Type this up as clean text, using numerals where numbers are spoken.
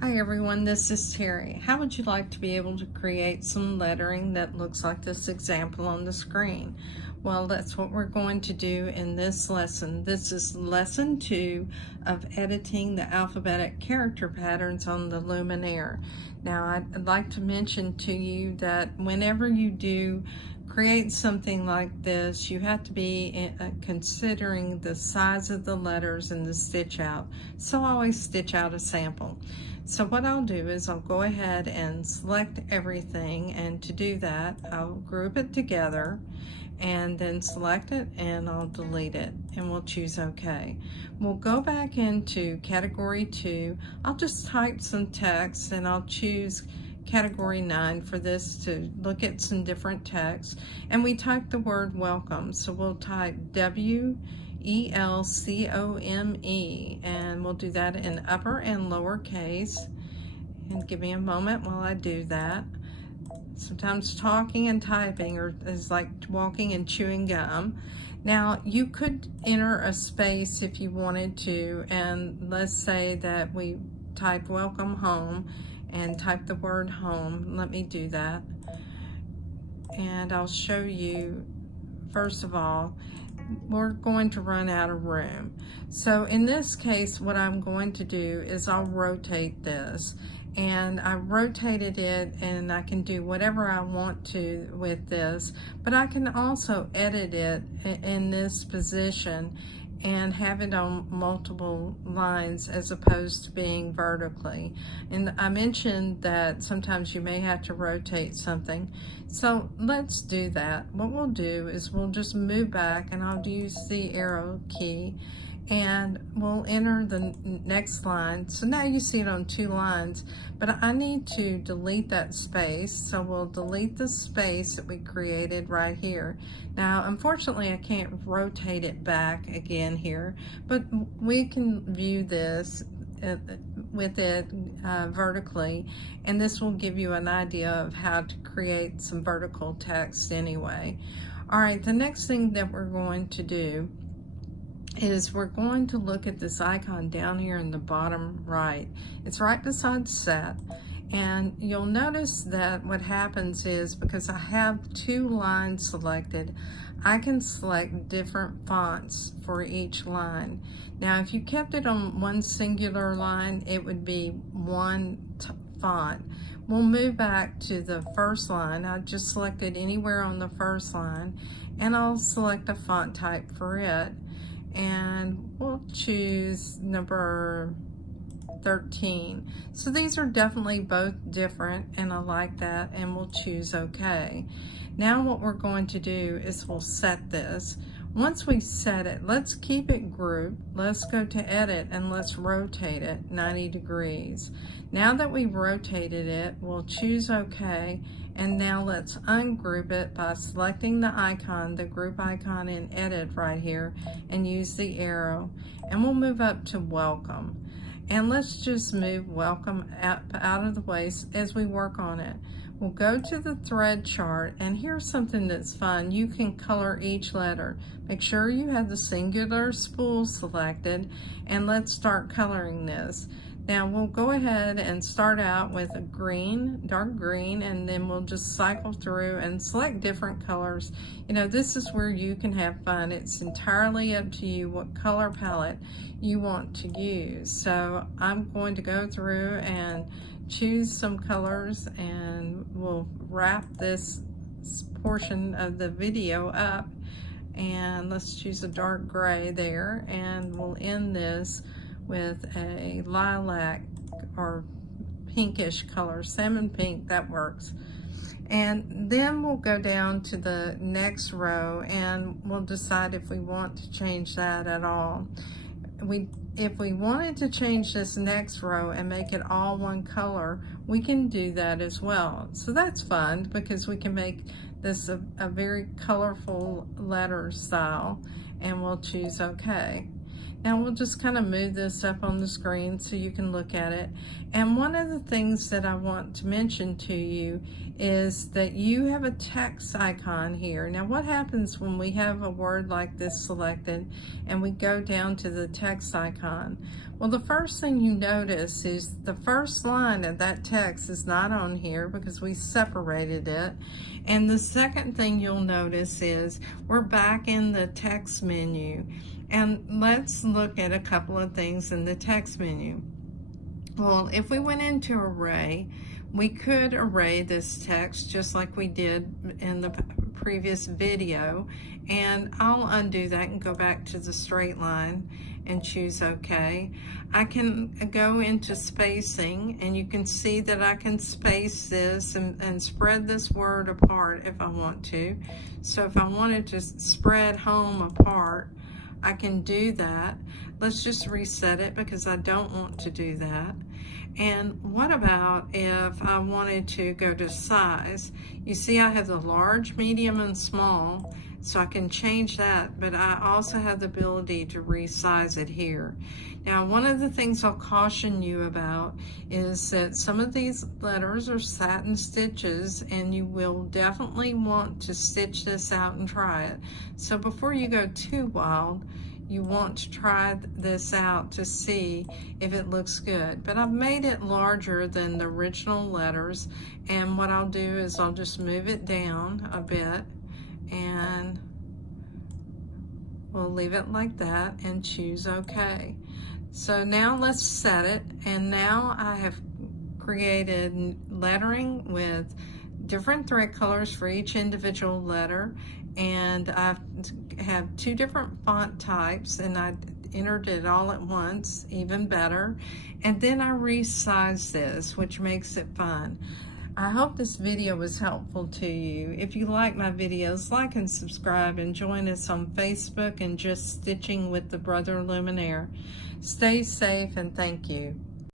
Hi everyone, this is Terry. How would you like to be able to create some lettering that looks like this example on the screen? Well, that's what we're going to do in this lesson. This is lesson 2 of editing the alphabetic character patterns on the Luminaire. Now, I'd like to mention to you that whenever you do create something like this, you have to be considering the size of the letters and the stitch out. So always stitch out a sample. So what I'll do is I'll go ahead and select everything, and to do that I'll group it together and then select it and I'll delete it and we'll choose OK. We'll go back into category 2. I'll just type some text and I'll choose category 9 for this to look at some different text, and we type the word welcome, so we'll type WELCOME, and we'll do that in upper and lower case. And give me a moment while I do that. Sometimes talking and typing is like walking and chewing gum. Now you could enter a space if you wanted to, and let's say that we type welcome home and type the word home. Let me do that, and I'll show you. First of all, we're going to run out of room, so in this case what I'm going to do is I'll rotate this, and I rotated it, and I can do whatever I want to with this, but I can also edit it in this position and have it on multiple lines as opposed to being vertically. And I mentioned that sometimes you may have to rotate something, so let's do that. What we'll do is we'll just move back, and I'll use the arrow key, and we'll enter the next line. So now you see it on 2 lines, but I need to delete that space, so we'll delete the space that we created right here. Now unfortunately I can't rotate it back again here, but we can view this with it vertically, and this will give you an idea of how to create some vertical text anyway. All right, the next thing that we're going to do is we're going to look at this icon down here in the bottom right. It's right beside set, and you'll notice that what happens is, because I have 2 lines selected, I can select different fonts for each line. Now if you kept it on one singular line, it would be one font. We'll move back to the first line. I just selected anywhere on the first line, and I'll select a font type for it, and we'll choose number 13. So these are definitely both different, and I like that, and we'll choose OK. Now what we're going to do is we'll set this. Once we set it, let's keep it grouped. Let's go to edit and let's rotate it 90 degrees. Now that we've rotated it, we'll choose OK, and now let's ungroup it by selecting the icon, the group icon in edit right here, and use the arrow, and we'll move up to welcome. And let's just move welcome out of the way as we work on it. We'll go to the thread chart, and here's something that's fun. You can color each letter. Make sure you have the singular spool selected, and let's start coloring this. Now we'll go ahead and start out with a green, dark green, and then we'll just cycle through and select different colors. You know, this is where you can have fun. It's entirely up to you what color palette you want to use. So I'm going to go through and choose some colors, and we'll wrap this portion of the video up, and let's choose a dark gray there, and we'll end this with a lilac or pinkish color, salmon pink, that works. And then we'll go down to the next row, and we'll decide if we want to change that at all. If we wanted to change this next row and make it all one color, we can do that as well. So that's fun, because we can make this a very colorful letter style, and we'll choose OK. Now we'll just kind of move this up on the screen so you can look at it. And one of the things that I want to mention to you is that you have a text icon here. Now what happens when we have a word like this selected and we go down to the text icon? Well, the first thing you notice is the first line of that text is not on here because we separated it. And the second thing you'll notice is we're back in the text menu. And let's look at a couple of things in the text menu. Well, if we went into array, we could array this text just like we did in the previous video. And I'll undo that and go back to the straight line and choose OK. I can go into spacing, and you can see that I can space this and spread this word apart if I want to. So if I wanted to spread home apart, I can do that. Let's just reset it because I don't want to do that. And what about if I wanted to go to size? You see I have the large, medium, and small, so I can change that, but I also have the ability to resize it here. Now, one of the things I'll caution you about is that some of these letters are satin stitches, and you will definitely want to stitch this out and try it. So before you go too wild, you want to try this out to see if it looks good. But I've made it larger than the original letters, and what I'll do is I'll just move it down a bit, and we'll leave it like that and choose OK. So now let's set it, and now I have created lettering with different thread colors for each individual letter, and I have 2 different font types, and I entered it all at once, even better. And then I resized this, which makes it fun. I hope this video was helpful to you. If you like my videos, like and subscribe, and join us on Facebook and Just Stitching with the Brother Luminaire. Stay safe, and thank you.